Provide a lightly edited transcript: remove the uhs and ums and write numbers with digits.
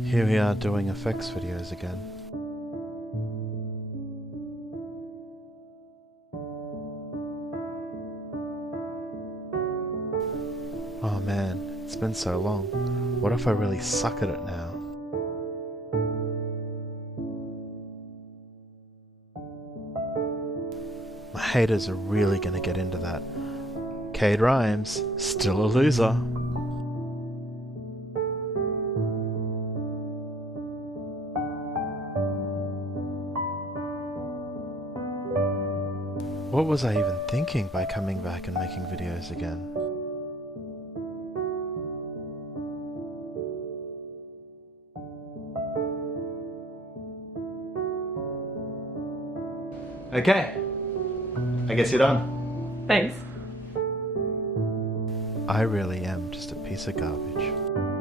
Here we are doing effects videos again. Oh man, it's been so long. What if I really suck at it now? My haters are really gonna get into that. Cade Rhymes, still a loser. What was I even thinking by coming back and making videos again? Okay, I guess you're done. Thanks. I really am just a piece of garbage.